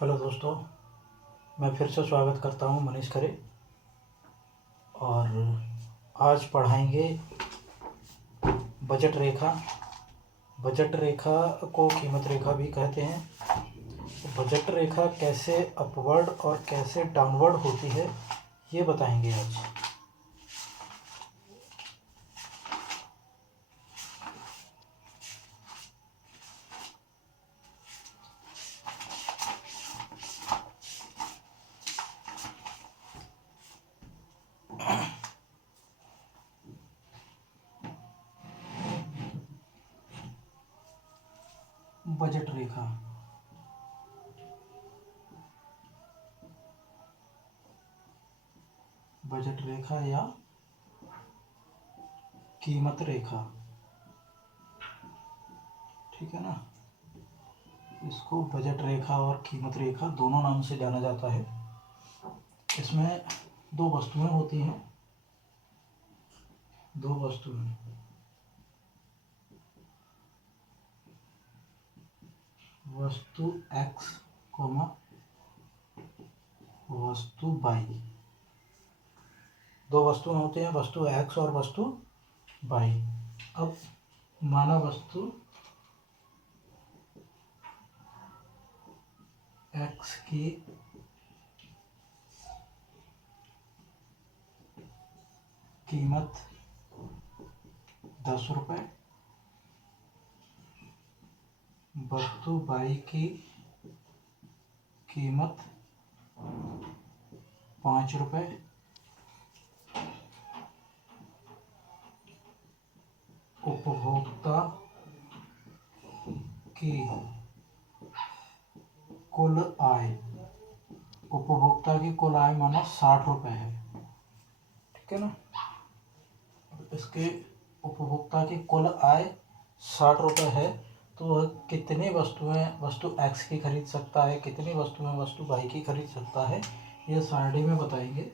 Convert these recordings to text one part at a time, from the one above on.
Hello दोस्तों, मैं फिर से स्वागत करता हूं मनीष खरे। और आज पढ़ाएंगे बजट रेखा। बजट रेखा को कीमत रेखा भी कहते हैं। तो बजट रेखा कैसे अपवर्ड और कैसे डाउनवर्ड होती है ये बताएंगे आज। बजट रेखा बजट रेखा या कीमत रेखा, ठीक है ना। इसको बजट रेखा और कीमत रेखा दोनों नाम से जाना जाता है। इसमें दो वस्तुएं होती हैं। दो वस्तुएं, वस्तु x, वस्तु y। दो वस्तुएं होते हैं, वस्तु x और वस्तु y। अब माना वस्तु x की कीमत 10 रुपये, वस्तु y की कीमत 5 रुपये, उपभोक्ता की कुल आय, उपभोक्ता की कुल आय माना 60 रुपये है, ठीक है ना। इसके उपभोक्ता की कुल आय 60 रुपये है, तो वह कितनी वस्तुएं वस्तु x की खरीद सकता है, कितनी वस्तुएं वस्तु y की खरीद सकता है, ये सारणी में बताएंगे।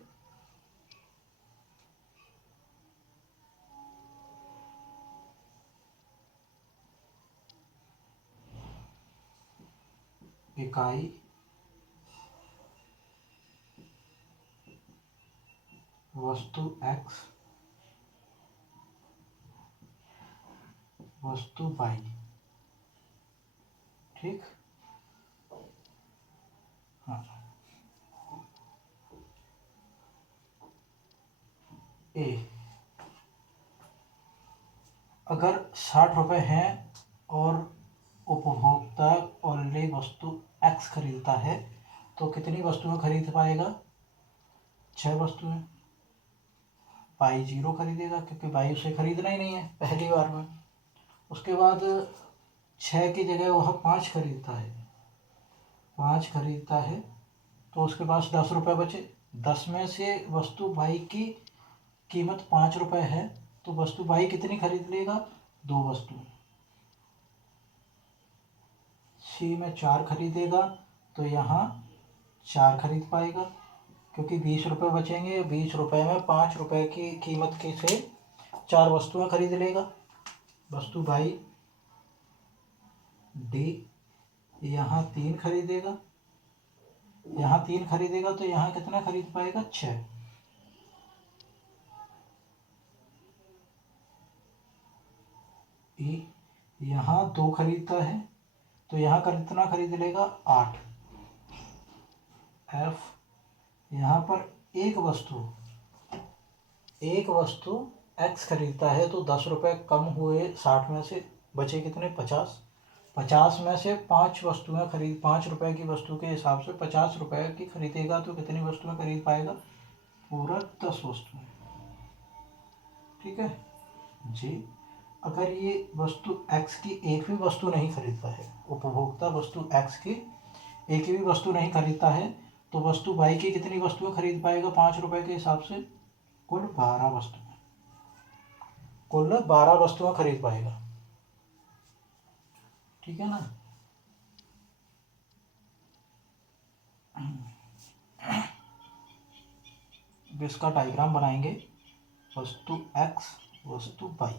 इकाई, वस्तु x, वस्तु y, ठीक। हाँ, ए, अगर 60 रुपये हैं और उपभोक्ता ऑलरेडी वस्तु x खरीदता है तो कितनी वस्तुएं खरीद पाएगा? 6 वस्तुएं। y 0 खरीदेगा क्योंकि y उसे खरीदना ही नहीं है पहली बार में। उसके बाद 6 की जगह वह 5 खरीदता है, 5 खरीदता है तो उसके पास 10 रुपये बचे। 10 में से वस्तु y की कीमत 5 रुपये है, तो वस्तु y कितनी खरीद लेगा? 2 वस्तु। सी में 4 खरीदेगा तो यहाँ 4 खरीद पाएगा क्योंकि 20 रुपये बचेंगे। 20 रुपये में 5 रुपये की कीमत के से 4 वस्तुएं खरीद लेगा। वस्तु y डी यहाँ 3 खरीदेगा, यहाँ 3 खरीदेगा तो यहाँ कितना खरीद पाएगा? 6। ई यहाँ 2 खरीदता है तो यहाँ कितना खरीद लेगा? 8। एफ यहाँ पर एक वस्तु एक्स खरीदता है तो 10 रुपये कम हुए 60 में से, बचे कितने? 50। 50 में से 5 वस्तुएं खरीद, 5 रुपये की वस्तु के हिसाब से 50 रुपये की खरीदेगा तो कितनी वस्तुएं खरीद पाएगा? पूरा 10 वस्तुएं, ठीक है जी। अगर ये वस्तु x की एक भी वस्तु नहीं खरीदता है, उपभोक्ता वस्तु x की एक भी वस्तु नहीं खरीदता है, तो वस्तु y की कितनी वस्तुएं खरीद पाएगा 5 रुपये के हिसाब से? कुल 12 वस्तुएं, कुल 12 वस्तुएं खरीद पाएगा, ठीक है ना। इसका डायग्राम बनाएंगे, वस्तु x, वस्तु y।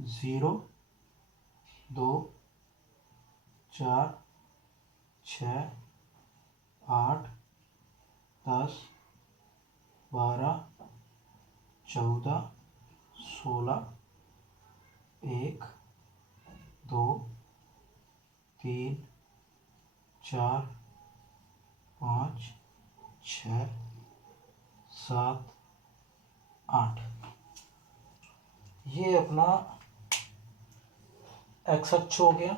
0, 2, 4, 6, 8, 10, 12, 14, 16, 1, 2, 3, 4, 5, 6, 7, 8। ये अपना एक्स अक्ष हो गया,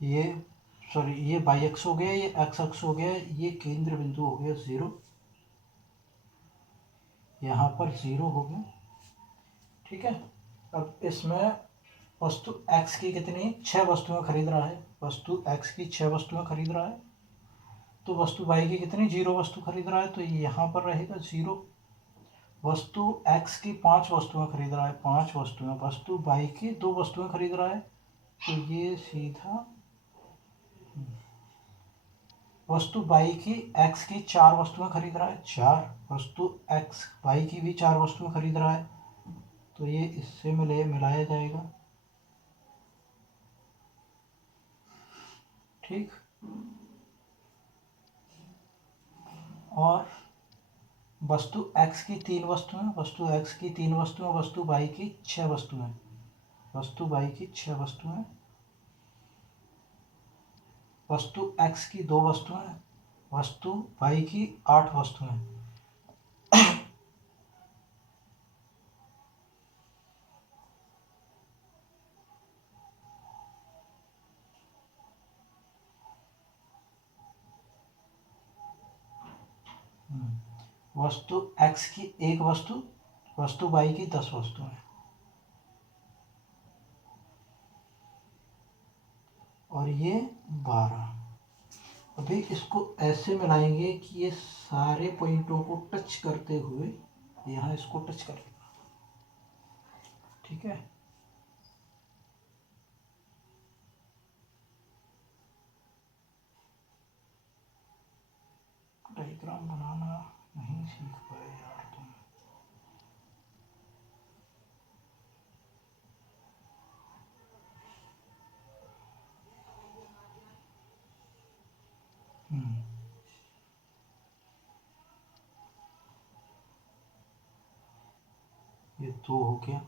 ये वाई अक्ष हो गया, ये एक्स अक्ष हो गया, ये केंद्र बिंदु हो गया 0, यहाँ पर 0 हो गया। ठीक है। अब इसमें वस्तु x की कितनी 6 वस्तुएं खरीद रहा है, वस्तु x की 6 वस्तुएं खरीद रहा है, तो वस्तु y की कितनी 0 वस्तु खरीद रहा है, तो यहाँ पर रहेगा 0। वस्तु x की 5 वस्तुएं खरीद रहा है, 5 वस्तुएं, वस्तु y की 2 वस्तुएं खरीद रहा है, तो ये सीधा वस्तु y की x की 4 वस्तुएं खरीद रहा है, 4, वस्तु x y की भी 4 वस्तुएं खरीद रहा है, तो ये इससे मिलाया जाएगा। ठीक। और वस्तु x की 3 वस्तुएं, वस्तु x की 3 वस्तुएं, वस्तु y की 6 वस्तुएं, वस्तु y की 6 वस्तुएं, वस्तु x की 2 वस्तुएं, वस्तु y की 8 वस्तुएं। वस्तु x की 1 वस्तु, वस्तु y की 10 वस्तुएं, और ये 12। अभी इसको ऐसे मिलाएंगे कि ये सारे पॉइंटों को टच करते हुए यहाँ इसको टच करेगा। ठीक है। डायग्राम बनाना नहीं सीख पाए यार तुम। ये 2 हो गया,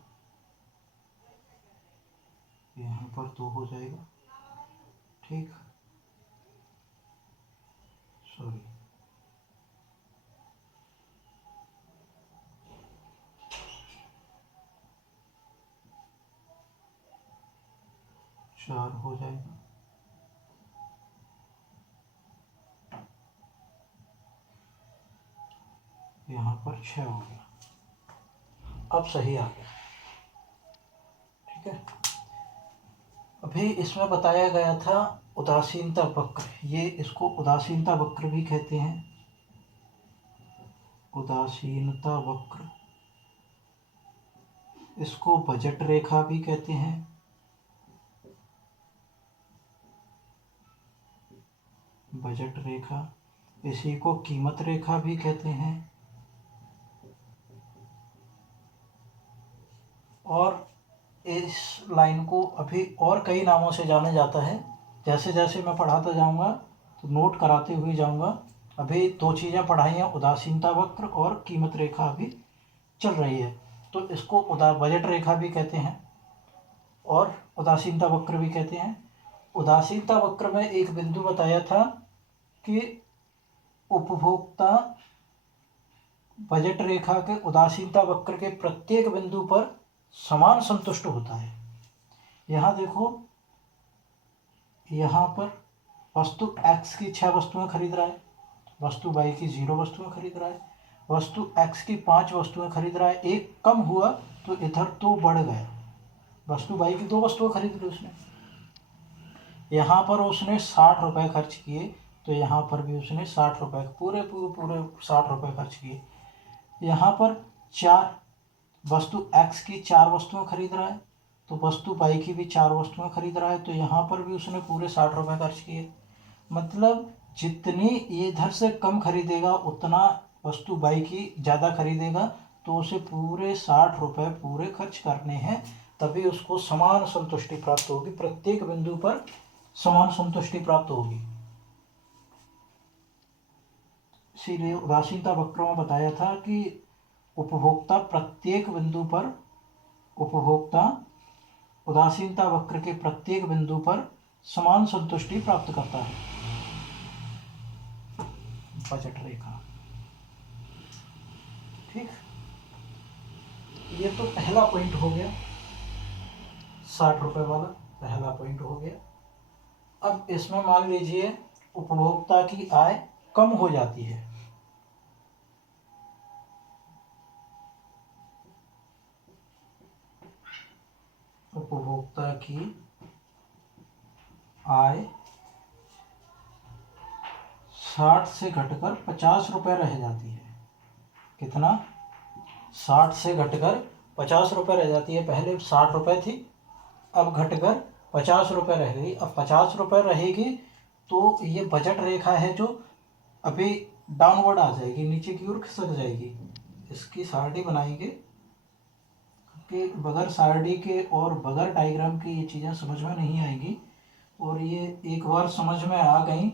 यहाँ पर 2 हो जाएगा। ठीक, सॉरी, चार हो जाएगा, यहाँ पर 6 हो गया। अब सही आ गया। ठीक है। अभी इसमें बताया गया था उदासीनता वक्र, ये इसको उदासीनता वक्र भी कहते हैं, उदासीनता वक्र, इसको बजट रेखा भी कहते हैं, बजट रेखा, इसी को कीमत रेखा भी कहते हैं, और इस लाइन को अभी और कई नामों से जाना जाता है। जैसे जैसे मैं पढ़ाता जाऊंगा तो नोट कराते हुए जाऊंगा। अभी 2 चीज़ें पढ़ाई हैं, उदासीनता वक्र और कीमत रेखा अभी चल रही है, तो इसको बजट रेखा भी कहते हैं और उदासीनता वक्र भी कहते हैं। उदासीनता वक्र में एक बिंदु बताया था कि उपभोक्ता बजट रेखा के उदासीनता वक्र के प्रत्येक बिंदु पर समान संतुष्ट होता है। यहाँ देखो, यहाँ पर वस्तु x की 6 वस्तुएं खरीद रहा है, वस्तु y की 0 वस्तुएं खरीद रहा है, वस्तु x की 5 वस्तुएं खरीद रहा है, एक कम हुआ तो इधर 2 बढ़ गया, वस्तु y की 2 वस्तुएं खरीद ली उसने, यहाँ पर उसने 60 रुपये खर्च किए, तो यहाँ पर भी उसने 60 रुपये, पूरे 60 रुपये खर्च किए। यहाँ पर 4 वस्तु x की 4 वस्तुएं खरीद रहा है, तो वस्तु y की भी 4 वस्तुएं खरीद रहा है, तो यहाँ पर भी उसने पूरे 60 रुपये खर्च किए। मतलब जितनी ये इधर से कम खरीदेगा उतना वस्तु y की ज़्यादा खरीदेगा, तो तो उसे पूरे 60 रुपये पूरे खर्च करने हैं, तभी उसको समान संतुष्टि प्राप्त होगी, प्रत्येक बिंदु पर समान संतुष्टि प्राप्त होगी। इसीलिए उदासीनता वक्र में बताया था कि उपभोक्ता उदासीनता वक्र के प्रत्येक बिंदु पर समान संतुष्टि प्राप्त करता है। बजट रेखा, ठीक। ये तो पहला पॉइंट हो गया, 60 रुपये वाला पहला पॉइंट हो गया। अब इसमें मान लीजिए उपभोक्ता की आय कम हो जाती है, उपभोक्ता की आय 60 से घटकर 50 रुपये रह जाती है। कितना? 60 से घटकर 50 रुपये रह जाती है। पहले 60 रुपये थी, अब घटकर 50 रुपये रह गई। अब 50 रुपये रहेगी तो ये बजट रेखा है जो अभी डाउनवर्ड आ जाएगी, नीचे की ओर खिसक जाएगी। इसकी सारणी बनाएंगे कि बगैर सारणी के और बगैर डायग्राम की ये चीज़ें समझ में नहीं आएगी, और ये एक बार समझ में आ गई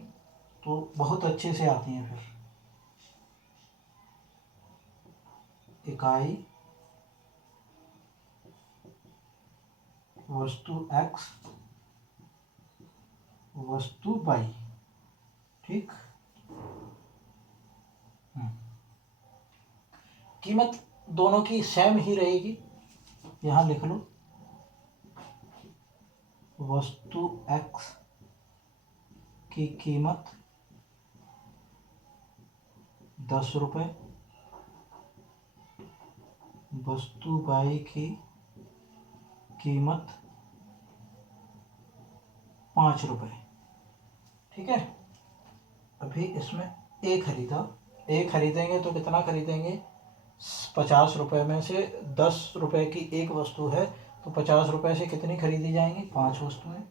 तो बहुत अच्छे से आती हैं। फिर इकाई वस्तु x वस्तु y, ठीक। कीमत दोनों की सेम ही रहेगी, यहाँ लिख लो वस्तु x की कीमत 10 रुपये, वस्तु y की कीमत 5 रुपये, ठीक है। अभी इसमें ए खरीदा, ए खरीदेंगे तो कितना खरीदेंगे? 50 रुपये में से 10 रुपये की एक वस्तु है, तो 50 रुपये से कितनी खरीदी जाएंगी? 5 वस्तुएं।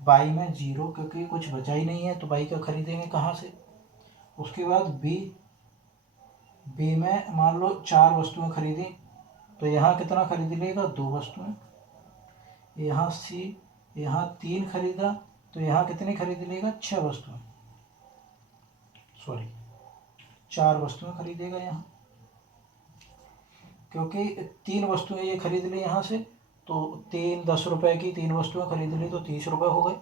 बाई में 0, क्योंकि कुछ बचा ही नहीं है, तो बाई का खरीदेंगे कहाँ से? उसके बाद बी में मान लो 4 वस्तुएं खरीदी, तो यहाँ कितना खरीद लेगा? 2 वस्तुएं। यहाँ सी, यहाँ 3 खरीदा, तो यहाँ कितनी खरीद लेगा? 6 वस्तुएं, सॉरी 4 वस्तुएं खरीदेगा यहाँ, क्योंकि 3 वस्तुएं ये खरीद ली यहाँ से, तो 10 रुपये की 3 वस्तुएं खरीद ली तो 30 रुपये हो गए।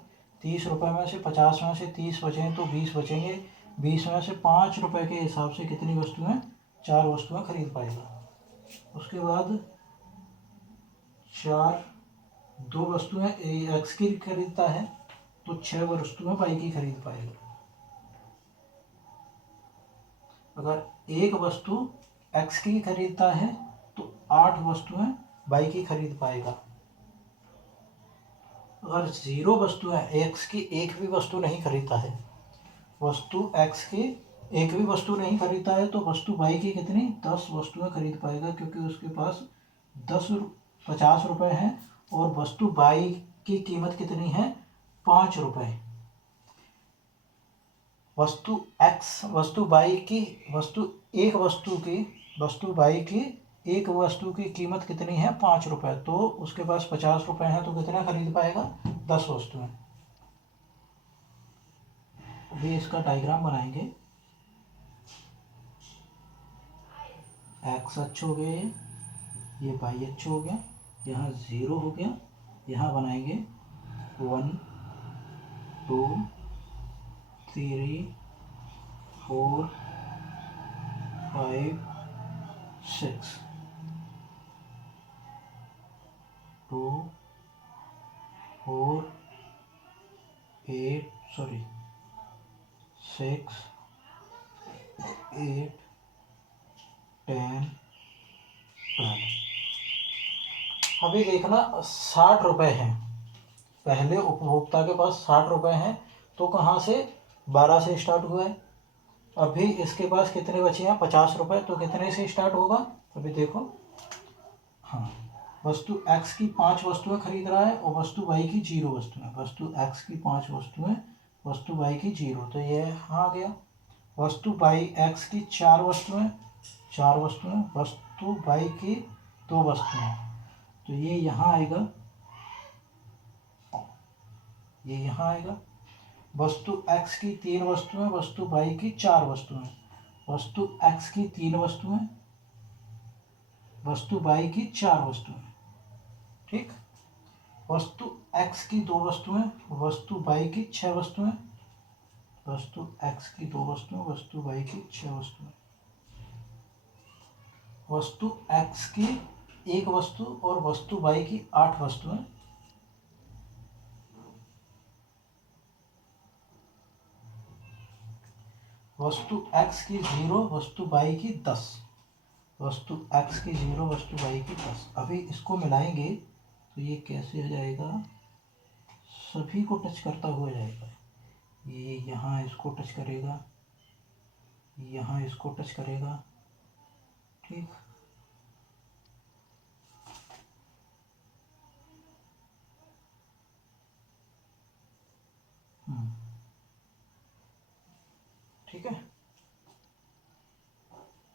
30 रुपये में से 50 में से 30 बचें तो 20 बचेंगे। 20 में से 5 रुपये के हिसाब से कितनी वस्तुएं? 4 वस्तुएं खरीद पाएगा। उसके बाद 2 वस्तुएं एक्स की खरीदता है, तो 6 वस्तुएं वाई की खरीद पाएगा। अगर एक वस्तु एक्स की खरीदता है तो 8 वस्तुएं वाई की खरीद पाएगा। अगर 0 वस्तुएं, एक्स की एक भी वस्तु नहीं खरीदता है, वस्तु एक्स की एक भी वस्तु नहीं खरीदता है, तो वस्तु वाई की कितनी? 10 वस्तुएं खरीद पाएगा, क्योंकि उसके पास 50 रुपये हैं और वस्तु वाई की कीमत कितनी है? 5 रुपये। वस्तु वाई की एक वस्तु की कीमत कितनी है? 5 रुपये। तो उसके पास 50 रुपये हैं, तो कितना खरीद पाएगा? 10 वस्तुएं। अभी इसका डायग्राम बनाएंगे। एक्स अक्ष हो गया, ये वाई अक्ष हो गया, यहाँ 0 हो गया। यहाँ बनाएंगे 1 2 3 4 5 6 2 4 8 6 8 10 12। अभी देखना 60 रुपये हैं, पहले उपभोक्ता के पास 60 रुपये हैं, तो कहाँ से? 12 से स्टार्ट हुआ है। अभी इसके पास कितने बचे हैं? 50 रुपये, तो कितने से स्टार्ट होगा? अभी देखो, हाँ, वस्तु एक्स की 5 वस्तुएं खरीद रहा है और वस्तु वाई की 0 वस्तुएं। वस्तु एक्स की 5 वस्तुएं, वस्तु वाई की 0, तो ये यहाँ आ गया। वस्तु वाई एक्स की 4 वस्तुएं 4 वस्तुएं, वस्तु बाई की 2 वस्तुएं, तो ये यहाँ आएगा, ये यहाँ आएगा। वस्तु x की 3 वस्तुएं, वस्तु y की 4 वस्तुएं, वस्तु x की 3 वस्तुएं, वस्तु y की 4 वस्तुएं, ठीक। वस्तु x की 2 वस्तुएं, वस्तु y की 6 वस्तुएं, वस्तु x की 2 वस्तुएं, वस्तु y की 6 वस्तुएं, वस्तु x की 1 वस्तु और वस्तु y की 8 वस्तुएं, वस्तु x की 0, वस्तु y की 10, वस्तु x की 0, वस्तु y की 10। अभी इसको मिलाएंगे तो ये कैसे हो जाएगा, सभी को टच करता हुआ जाएगा। ये यहाँ इसको टच करेगा, यहाँ इसको टच करेगा, ठीक। ठीक है,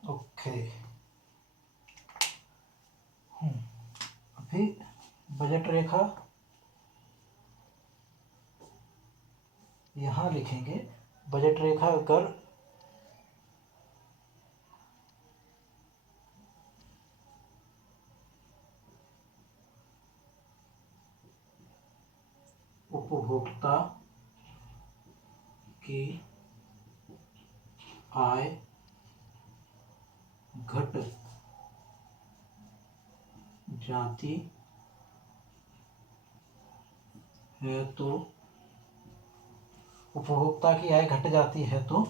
ओके। अभी बजट रेखा यहाँ लिखेंगे। बजट रेखा अगर उपभोक्ता की आय घट जाती है तो, उपभोक्ता की आय घट जाती है तो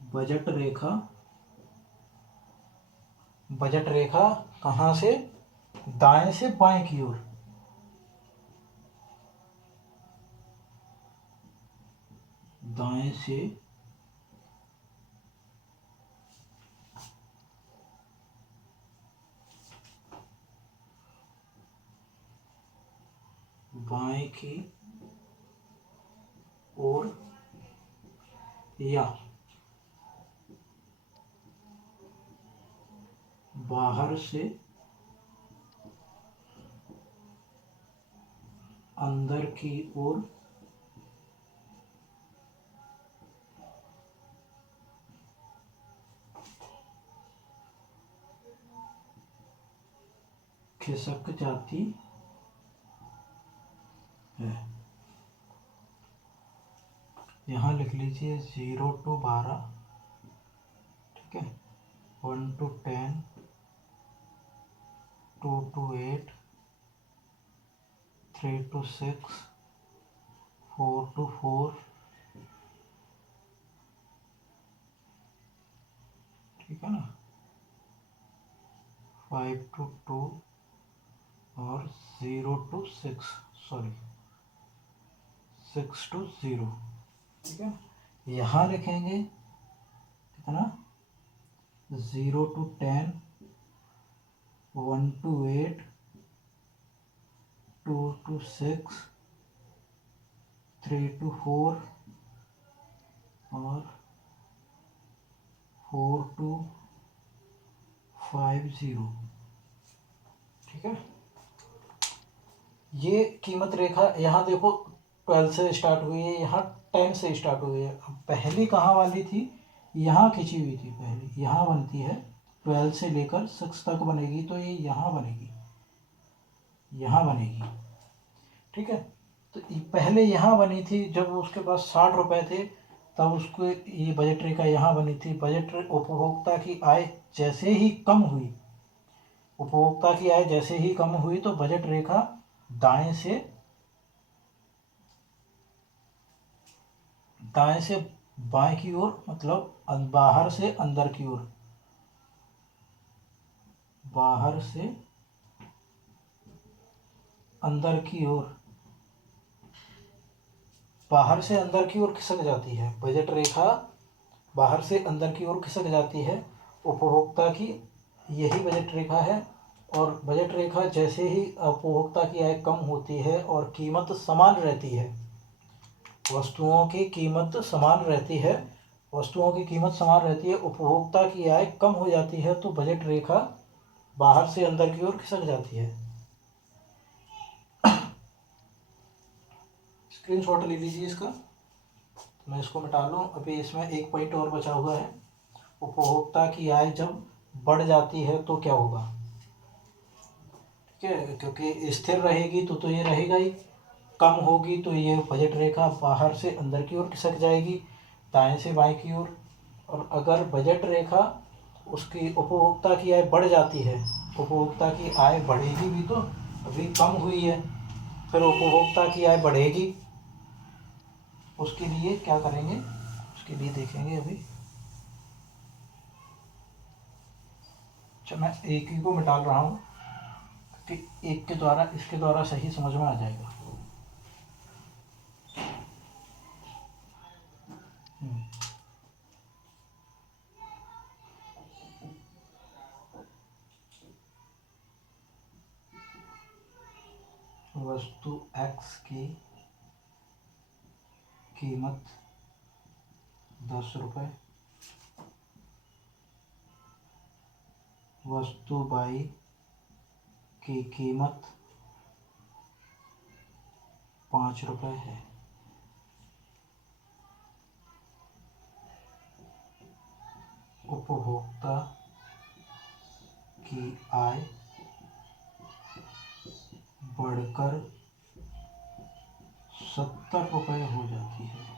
बजट रेखा, बजट रेखा कहाँ से, दाएं से बाएं की ओर, दाएं से बाएं की ओर या बाहर से अंदर की ओर खिसक जाती है। यहाँ लिख लीजिए 0 to 12, ठीक है, 1 to 10, 2 to 8, 3 to 6, 4 to 4, ठीक है ना, 5 to 2 और 0 to 6, सॉरी 6 to 0, ठीक है। यहाँ लिखेंगे कितना, 0 to 10, 1 to 8, 2 to 6, 3 to 4 और 4 to 5, 0, ठीक है। ये कीमत रेखा यहाँ देखो 12 से स्टार्ट हुई है, यहाँ 10 से स्टार्ट हुई है। अब पहली कहाँ वाली थी, यहाँ खिंची हुई थी, पहली यहाँ बनती है, 12 से लेकर 6 तक बनेगी, तो ये यहाँ बनेगी, यहाँ बनेगी, ठीक है। तो पहले यहाँ बनी थी, जब उसके पास 60 रुपये थे तब उसको ये बजट रेखा यहाँ बनी थी। बजट उपभोक्ता की आय जैसे ही कम हुई, उपभोक्ता की आय जैसे ही कम हुई तो बजट रेखा दाएं से बाएं की ओर, मतलब बाहर से अंदर की ओर, बाहर से अंदर की ओर, बाहर से अंदर की ओर खिसक जाती है। बजट रेखा बाहर से अंदर की ओर खिसक जाती है। उपभोक्ता की यही बजट रेखा है, और बजट रेखा जैसे ही उपभोक्ता की आय कम होती है और कीमत समान रहती है, वस्तुओं की कीमत समान रहती है, वस्तुओं की कीमत समान रहती है, उपभोक्ता की आय कम हो जाती है तो बजट रेखा बाहर से अंदर की ओर खिसक जाती है। स्क्रीनशॉट ले लीजिए इसका, मैं इसको मिटा लूँ। अभी इसमें एक पॉइंट और बचा हुआ है, उपभोक्ता की आय जब बढ़ जाती है तो क्या होगा। ठीक है, क्योंकि स्थिर रहेगी तो ये रहेगा ही, कम होगी तो ये बजट रेखा बाहर से अंदर की ओर खिसक जाएगी, दाएं से बाएं की ओर। और अगर बजट रेखा उसकी उपभोक्ता की आय बढ़ जाती है, उपभोक्ता की आय बढ़ेगी भी तो, अभी कम हुई है, फिर उपभोक्ता की आय बढ़ेगी। उसके लिए क्या करेंगे, उसके लिए देखेंगे अभी। अच्छा, मैं एक ही को मिटा रहा हूँ कि एक के द्वारा, इसके द्वारा सही समझ में आ जाएगा। वस्तु एक्स की कीमत 10 रुपये, वस्तु बाई की कीमत 5 रुपये है। उपभोक्ता की आय बढ़कर 70 रुपये हो जाती है।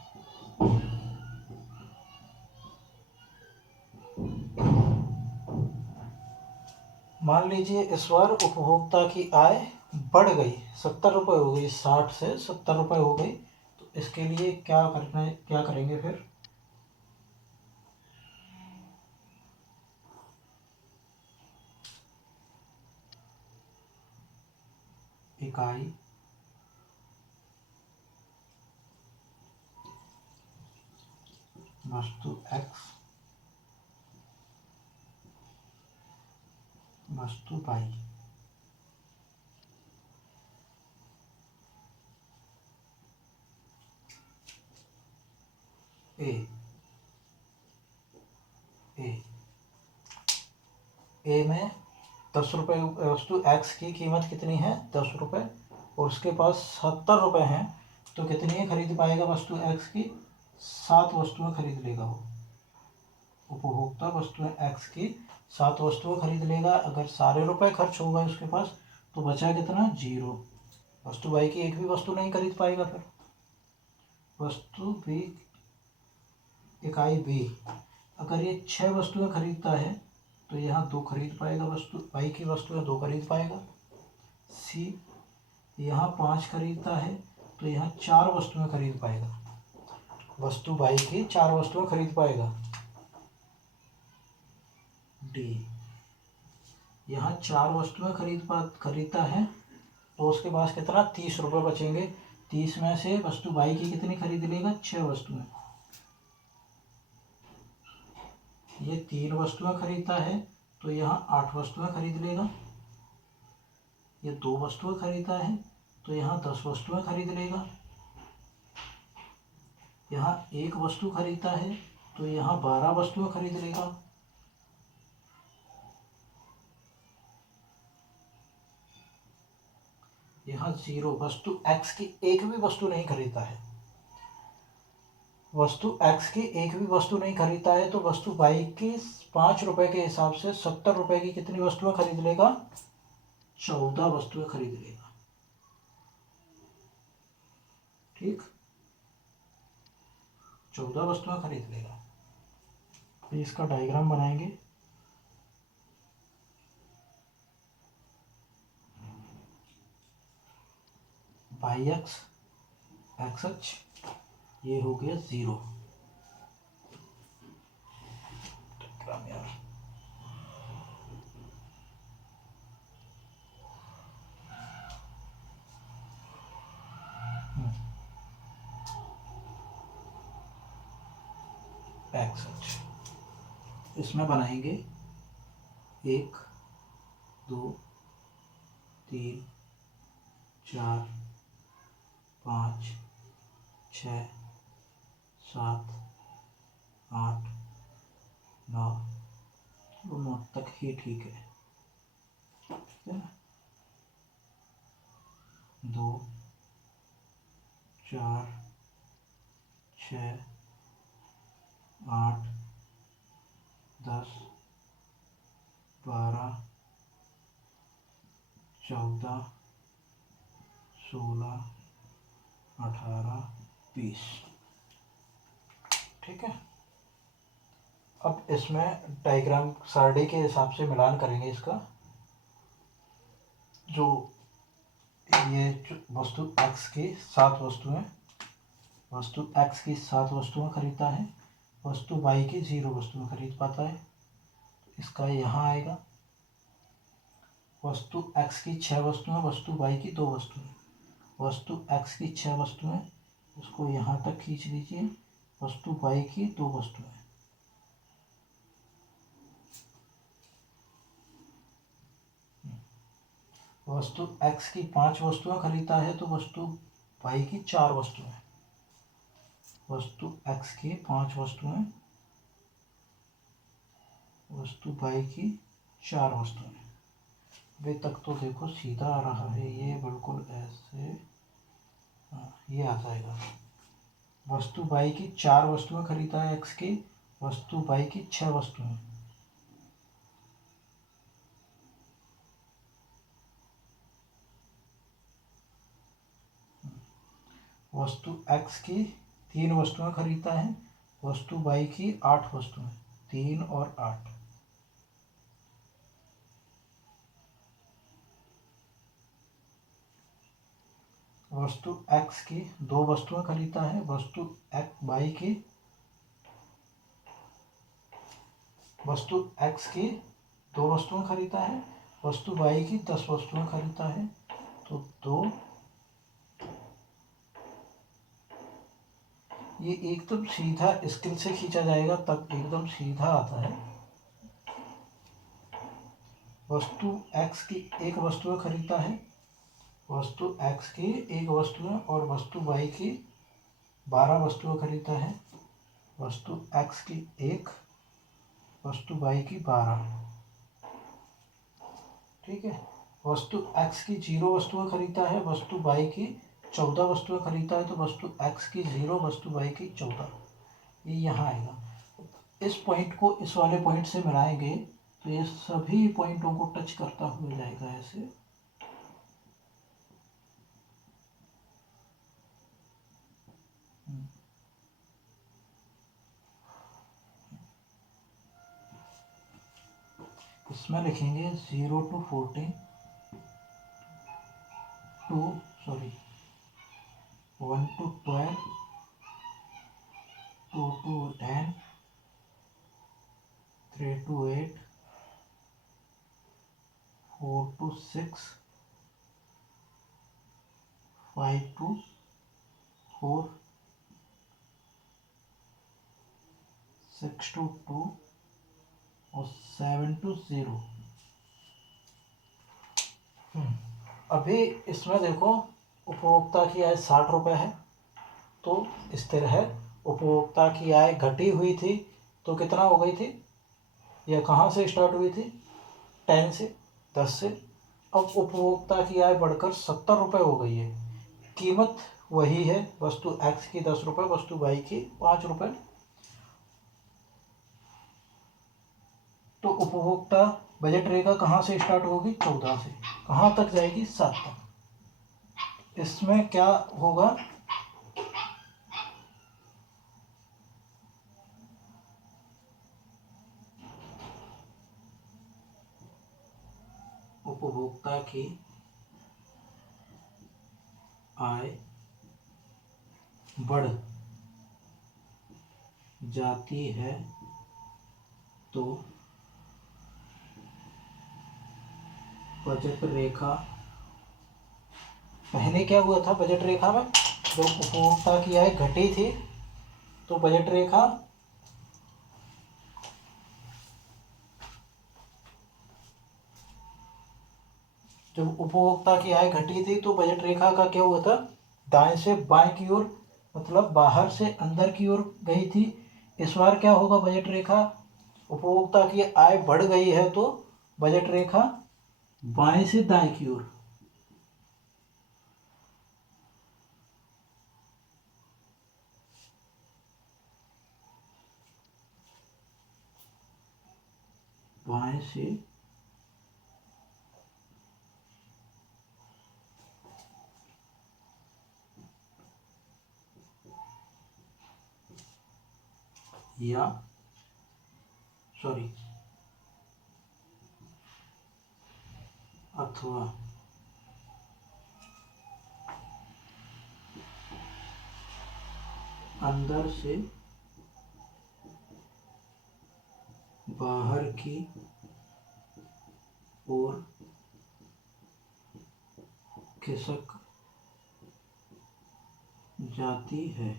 मान लीजिए इस बार उपभोक्ता की आय बढ़ गई, 70 रुपये हो गई, 60 से 70 रुपये हो गई, तो इसके लिए क्या करना है, क्या करेंगे फिर। इकाई वस्तु एक्स, वस्तु बाई। ए ए ए में 10 रुपये, वस्तु एक्स की कीमत कितनी है, 10 रुपये, और उसके पास 70 रुपये हैं, तो कितनी खरीद पाएगा वस्तु एक्स की, 7 वस्तुएं खरीद लेगा वो। उपभोक्ता वस्तुएं एक्स की 7 वस्तुएं खरीद लेगा। अगर सारे रुपए खर्च हो गए उसके पास, तो बचा कितना, 0। वस्तु वाई की एक भी वस्तु नहीं खरीद पाएगा। फिर वस्तु बी, इकाई बी, अगर ये 6 वस्तुएं खरीदता है तो यहाँ 2 खरीद पाएगा, वस्तु वाई की वस्तुएं 2 खरीद पाएगा। सी यहाँ 5 खरीदता है तो यहाँ 4 वस्तुएं खरीद पाएगा, वस्तु वाई की 4 वस्तुएं खरीद पाएगा। डी यहाँ 4 वस्तुएं खरीदता है तो उसके पास कितना, 30 रुपये बचेंगे। 30 में से वस्तु बाई की कितनी खरीद लेगा, 6 वस्तुएं। ये 3 वस्तुएं खरीदता है तो यहाँ 8 वस्तुएं खरीद लेगा। ये 2 वस्तुएं खरीदता है तो यहाँ 10 वस्तुएं खरीद लेगा। यहाँ 1 वस्तु खरीदता है तो यहाँ 12 वस्तुएं खरीद लेगा। यहाँ 0, वस्तु एक्स की एक भी वस्तु नहीं खरीदता है। वस्तु एक्स की एक भी वस्तु नहीं खरीदता है तो वस्तु वाई की 5 रुपए के हिसाब से 70 रुपए की कितनी वस्तुएं खरीद लेगा, 14 वस्तुएं खरीद लेगा। ठीक, 14 वस्तुएं खरीद लेगा। तो इसका डायग्राम बनाएंगे। वाई एक्स, एक्स अक्ष, ये हो गया 0। यार एक्स अक्ष, इसमें बनाएंगे 1 2 3 4 5 6 7 8 9, 9 तक ही ठीक है ना। 2 4 6 8 10 12 14 16 18 20। ठीक है। अब इसमें डायग्राम सारणी के हिसाब से मिलान करेंगे इसका। जो ये वस्तु x की 7 वस्तुएं, वस्तु x की 7 वस्तुएं खरीदता है, वस्तु y की 0 वस्तुएं खरीद पाता है, इसका यहाँ आएगा। वस्तु x की 6 वस्तुएं, वस्तु y की 2 वस्तुएं, वस्तु x की 6 वस्तुएं, इसको यहाँ तक खींच लीजिए, वस्तु y की 2 वस्तुएं। वस्तु x की 5 वस्तुएं खरीदता है तो वस्तु y की 4 वस्तुएं। वस्तु x की 5 वस्तुएं, वस्तु y की 4 वस्तुएं। अभी तक तो देखो सीधा आ रहा है, ये बिल्कुल ऐसे, ये आ जाएगा। वस्तु y की 4 वस्तुएं खरीदता है x की, वस्तु y की 6 वस्तुएं। वस्तु x की 3 वस्तुएं खरीदता है, वस्तु y की 8 वस्तुएं, 3 और 8। वस्तु x की 2 वस्तुएं खरीदता है, वस्तु y की, वस्तु x की 2 वस्तुएं खरीदता है, वस्तु y की 10 वस्तुएं खरीदता है, तो 2। ये एकदम सीधा स्केल से खींचा जाएगा तब एकदम सीधा आता है। वस्तु x की 1 वस्तुएं खरीदता है, वस्तु x की 1 वस्तुएं, और वस्तु y की 12 वस्तुएं खरीदता है, वस्तु x की 1, वस्तु y की 12। ठीक है। वस्तु x की 0 वस्तुएं खरीदता है, वस्तु y की 14 वस्तुएं खरीदता है, तो वस्तु x की 0, वस्तु y की 14, ये यहाँ आएगा। इस पॉइंट को इस वाले पॉइंट से मिलाएंगे तो ये सभी पॉइंटों को टच करता हुआ जाएगा ऐसे। इसमें लिखेंगे 0 to 14, 1 to 12, 2 to 10, 3 to 8, 4 to 6, 5 to 4, 6 to 2 और 7 to 0। अभी इसमें देखो उपभोक्ता की आय 60 रुपये है, तो स्थिर है। उपभोक्ता की आय घटी हुई थी तो कितना हो गई थी, यह कहाँ से स्टार्ट हुई थी, 10 से, 10 से। अब उपभोक्ता की आय बढ़कर 70 रुपये हो गई है। कीमत वही है, वस्तु x की 10 रुपये, वस्तु y की 5 रुपये। तो उपभोक्ता बजट रेखा कहाँ से स्टार्ट होगी, 14 से, कहाँ तक जाएगी, 7 तक। इसमें क्या होगा, उपभोक्ता की आय बढ़ जाती है तो बजट रेखा, पहले क्या हुआ था बजट रेखा में, जब उपभोक्ता की आय घटी थी तो बजट रेखा जब उपभोक्ता की आय घटी थी तो बजट रेखा का क्या हुआ था, दाएं से बाएं की ओर, मतलब बाहर से अंदर की ओर गई थी। इस बार क्या होगा बजट रेखा, उपभोक्ता की आय बढ़ गई है तो बजट रेखा बाएं से दाएं की ओर, बाएं से या सॉरी अथवा अंदर से बाहर की ओर खिसक जाती है।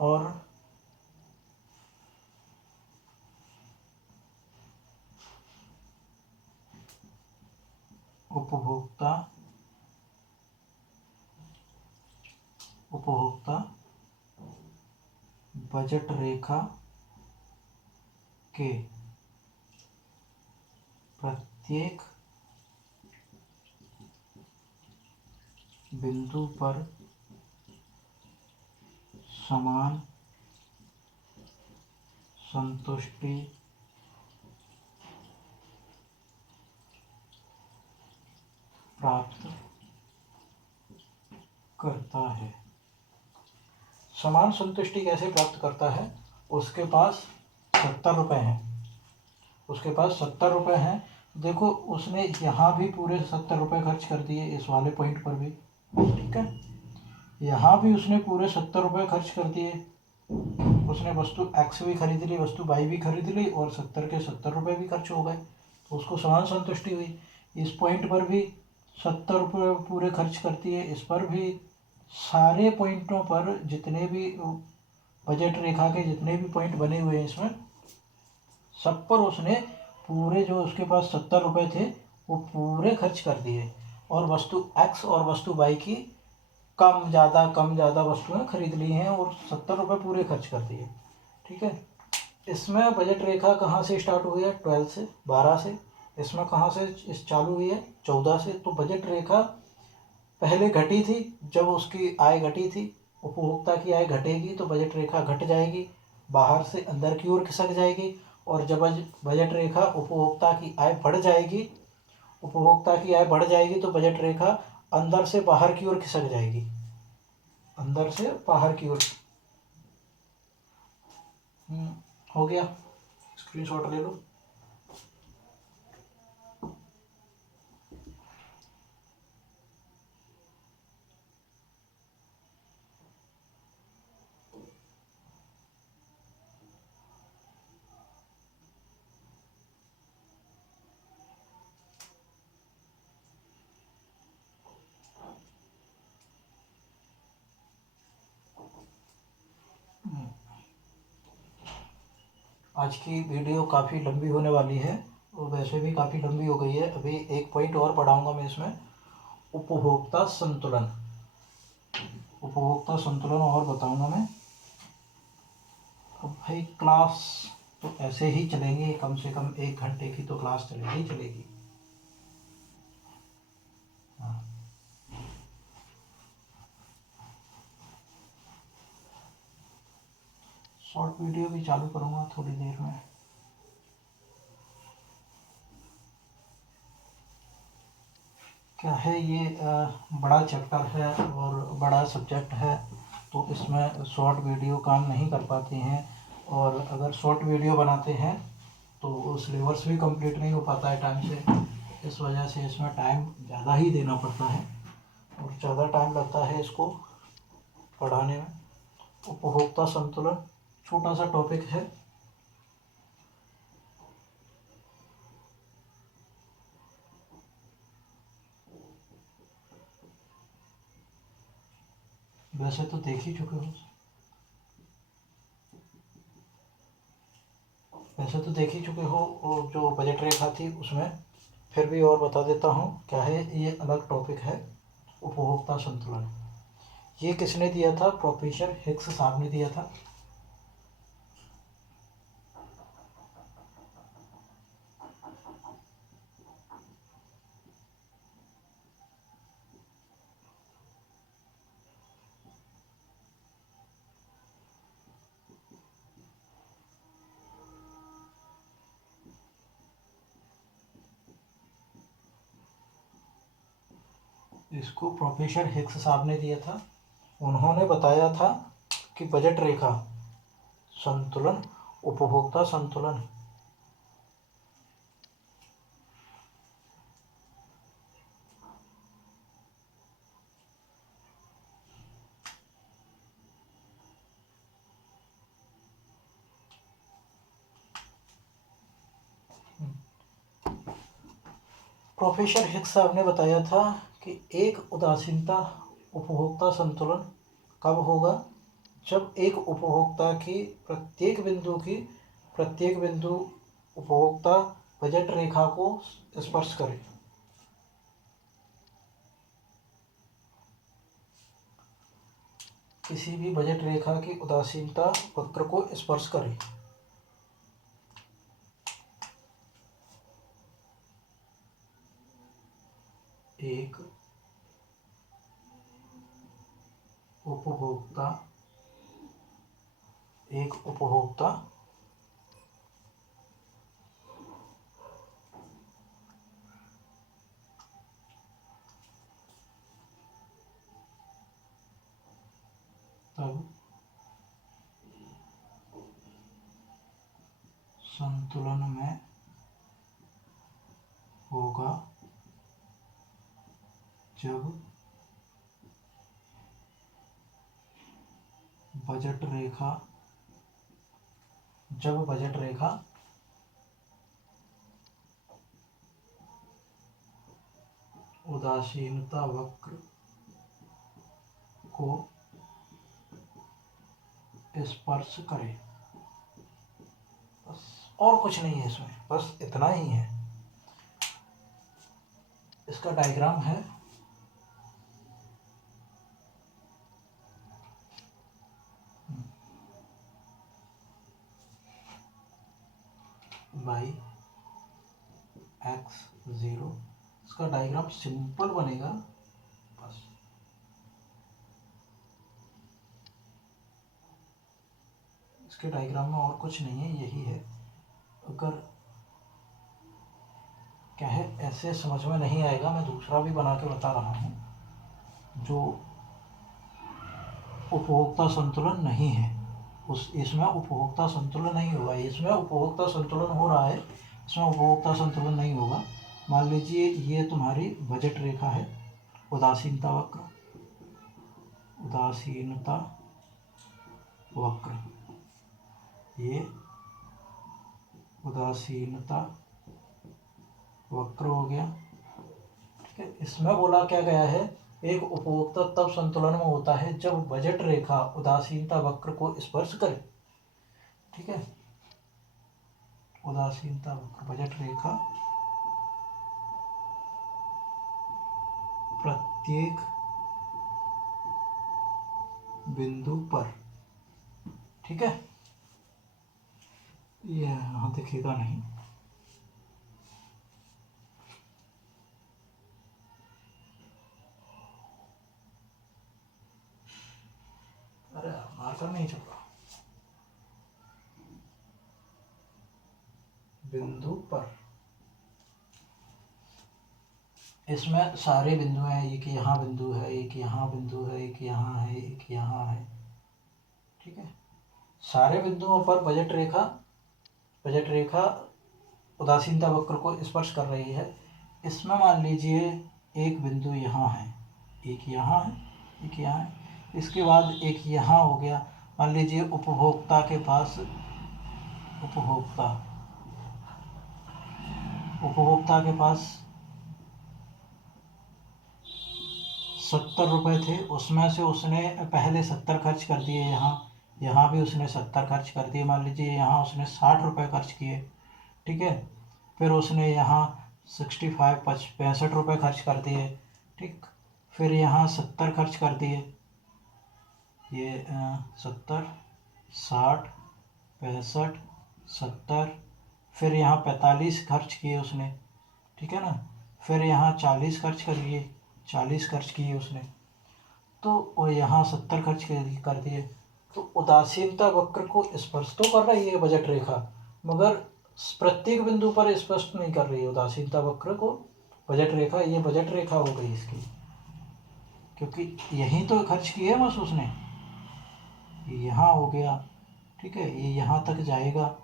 और उपभोक्ता उपभोक्ता बजट रेखा के प्रत्येक बिंदु पर समान संतुष्टि प्राप्त करता है। समान संतुष्टि कैसे प्राप्त करता है, उसके पास 70 रुपये हैं, उसके पास 70 रुपये हैं। देखो उसने यहाँ भी पूरे 70 रुपये खर्च कर दिए, इस वाले पॉइंट पर भी, ठीक है। यहाँ भी उसने पूरे 70 रुपये खर्च कर दिए, उसने वस्तु एक्स भी खरीद ली, वस्तु वाई भी खरीद ली और 70 के 70 रुपये भी खर्च हो गए, तो उसको समान संतुष्टि हुई। इस पॉइंट पर भी 70 रुपये पूरे खर्च करती है, इस पर भी, सारे पॉइंटों पर जितने भी बजट रेखा के जितने भी पॉइंट बने हुए हैं इसमें सब पर उसने पूरे जो उसके पास 70 रुपये थे वो पूरे खर्च कर दिए, और वस्तु एक्स और वस्तु वाई की कम ज़्यादा वस्तुएं खरीद ली हैं और 70 रुपये पूरे खर्च कर दिए, ठीक है। इसमें बजट रेखा कहाँ से स्टार्ट हुई है, 12 से 12 से। इसमें कहाँ से इस चालू हुई है, 14 से। तो बजट रेखा पहले घटी थी जब उसकी आय घटी थी, उपभोक्ता की आय घटेगी तो बजट रेखा घट जाएगी, बाहर से अंदर की ओर खिसक जाएगी। और जब बजट रेखा उपभोक्ता की आय बढ़ जाएगी, उपभोक्ता की आय बढ़ जाएगी तो बजट रेखा अंदर से बाहर की ओर खिसक जाएगी, अंदर से बाहर की ओर। हो गया, स्क्रीनशॉट ले लो। आज की वीडियो काफ़ी लंबी होने वाली है और वैसे भी काफ़ी लंबी हो गई है। अभी एक पॉइंट और पढ़ाऊंगा मैं इसमें, उपभोक्ता संतुलन, उपभोक्ता संतुलन और बताऊंगा मैं। अब भाई क्लास तो ऐसे ही चलेंगे, कम से कम 1 घंटे की तो क्लास चलेगी चलेगी। हाँ, शॉर्ट वीडियो भी चालू करूँगा थोड़ी देर में। क्या है ये बड़ा चैप्टर है और बड़ा सब्जेक्ट है, तो इसमें शॉर्ट वीडियो काम नहीं कर पाते हैं, और अगर शॉर्ट वीडियो बनाते हैं तो सिलेबस भी कंप्लीट नहीं हो पाता है टाइम से। इस वजह से इसमें टाइम ज़्यादा ही देना पड़ता है और ज़्यादा टाइम लगता है इसको पढ़ाने में। उपभोक्ता संतुलन छोटा सा टॉपिक है। वैसे तो देख ही चुके हो, वैसे तो देख ही चुके हो, जो बजट रेखा थी उसमें फिर भी और बता देता हूँ क्या है, ये अलग टॉपिक है। उपभोक्ता संतुलन ये किसने दिया था? प्रोफेसर हिक्स साहब ने दिया था। इसको प्रोफेसर हिक्स साहब ने दिया था। उन्होंने बताया था कि बजट रेखा संतुलन, उपभोक्ता संतुलन प्रोफेसर हिक्स साहब ने बताया था कि एक उदासीनता उपभोक्ता संतुलन कब होगा? जब एक उपभोक्ता की प्रत्येक बिंदु उपभोक्ता बजट रेखा को स्पर्श करे। किसी भी बजट रेखा की उदासीनता वक्र को स्पर्श करे। एक उपभोक्ता तब संतुलन में होगा जब बजट रेखा उदासीनता वक्र को स्पर्श करे। बस और कुछ नहीं है इसमें, बस इतना ही है। इसका डायग्राम है। बाई x0 इसका डायग्राम सिंपल बनेगा बस। इसके डायग्राम में और कुछ नहीं है, यही है। अगर क्या है ऐसे समझ में नहीं आएगा, मैं दूसरा भी बना के बता रहा हूँ जो उपभोक्ता संतुलन नहीं है। इसमें उपभोक्ता संतुलन नहीं होगा। इसमें उपभोक्ता संतुलन हो रहा है, इसमें उपभोक्ता संतुलन नहीं होगा। मान लीजिए ये तुम्हारी बजट रेखा है, उदासीनता वक्र, ये उदासीनता वक्र हो गया। ठीक है, इसमें बोला क्या गया है, एक उपभोक्ता तब संतुलन में होता है जब बजट रेखा उदासीनता वक्र को स्पर्श करे। ठीक है, उदासीनता वक्र बजट रेखा प्रत्येक बिंदु पर। ठीक है, ये यहाँ दिखेगा नहीं। अरे मार्कर नहीं चल रहा। बिंदु पर, इसमें सारे बिंदु हैं। एक यहाँ बिंदु है, एक यहाँ बिंदु है, एक यहाँ है, एक यहाँ है। ठीक है, सारे बिंदुओं पर बजट रेखा उदासीनता वक्र को स्पर्श कर रही है। इसमें मान लीजिए एक बिंदु यहाँ है, एक यहाँ है, एक यहाँ है, इसके बाद एक यहाँ हो गया। मान लीजिए उपभोक्ता के पास उपभोक्ता के पास 70 रुपये थे, उसमें से उसने पहले 70 खर्च कर दिए। यहाँ भी उसने 70 खर्च कर दिए। मान लीजिए यहाँ उसने 60 रुपये खर्च किए। ठीक है, फिर उसने यहाँ 65 ₹65 खर्च कर दिए। ठीक, फिर यहाँ 70 खर्च कर दिए, ये 70 60 65 70, फिर यहाँ 45 खर्च किए उसने, ठीक है ना। फिर यहाँ 40 खर्च करिए, 40 खर्च किए उसने, तो और यहाँ 70 खर्च कर दिए। तो उदासीनता वक्र को स्पर्श तो कर रही है बजट रेखा, मगर प्रत्येक बिंदु पर स्पष्ट नहीं कर रही है उदासीनता वक्र को बजट रेखा। ये बजट रेखा हो गई इसकी, क्योंकि यहीं तो खर्च किए बस उसने, यहाँ हो गया, ठीक है, ये यहाँ तक जाएगा,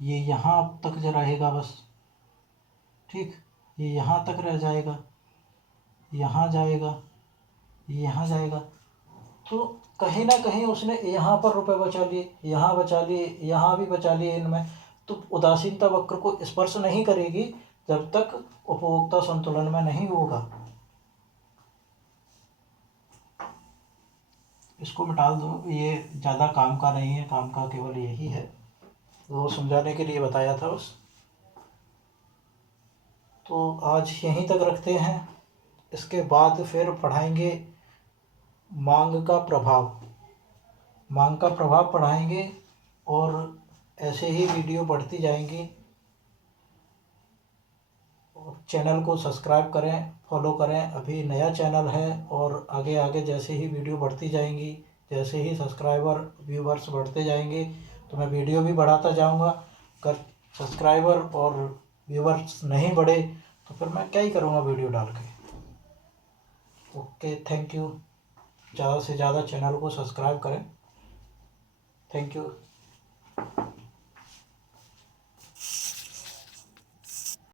ये यहाँ तक रहेगा बस, ठीक, ये यहाँ तक रह जाएगा, यहाँ जाएगा, यहाँ जाएगा। तो कहीं ना कहीं उसने यहाँ पर रुपए बचा लिए, यहाँ बचा लिए, यहाँ भी बचा लिए इनमें। तो उदासीनता वक्र को स्पर्श नहीं करेगी जब तक उपभोक्ता संतुलन में नहीं होगा। इसको मिटा दो, ये ज़्यादा काम का नहीं है, काम का केवल यही है, वो समझाने के लिए बताया था बस। तो आज यहीं तक रखते हैं, इसके बाद फिर पढ़ाएंगे मांग का प्रभाव, मांग का प्रभाव पढ़ाएंगे, और ऐसे ही वीडियो बढ़ती जाएंगी। और चैनल को सब्सक्राइब करें, फॉलो करें, अभी नया चैनल है, और आगे आगे जैसे ही वीडियो बढ़ती जाएंगी, जैसे ही सब्सक्राइबर व्यूवर्स बढ़ते जाएंगे, तो मैं वीडियो भी बढ़ाता जाऊंगा। अगर सब्सक्राइबर और व्यूवर्स नहीं बढ़े तो फिर मैं क्या ही करूँगा वीडियो डाल के। Okay, thank you. ज़्यादा से ज़्यादा चैनल को सब्सक्राइब करें। Thank you.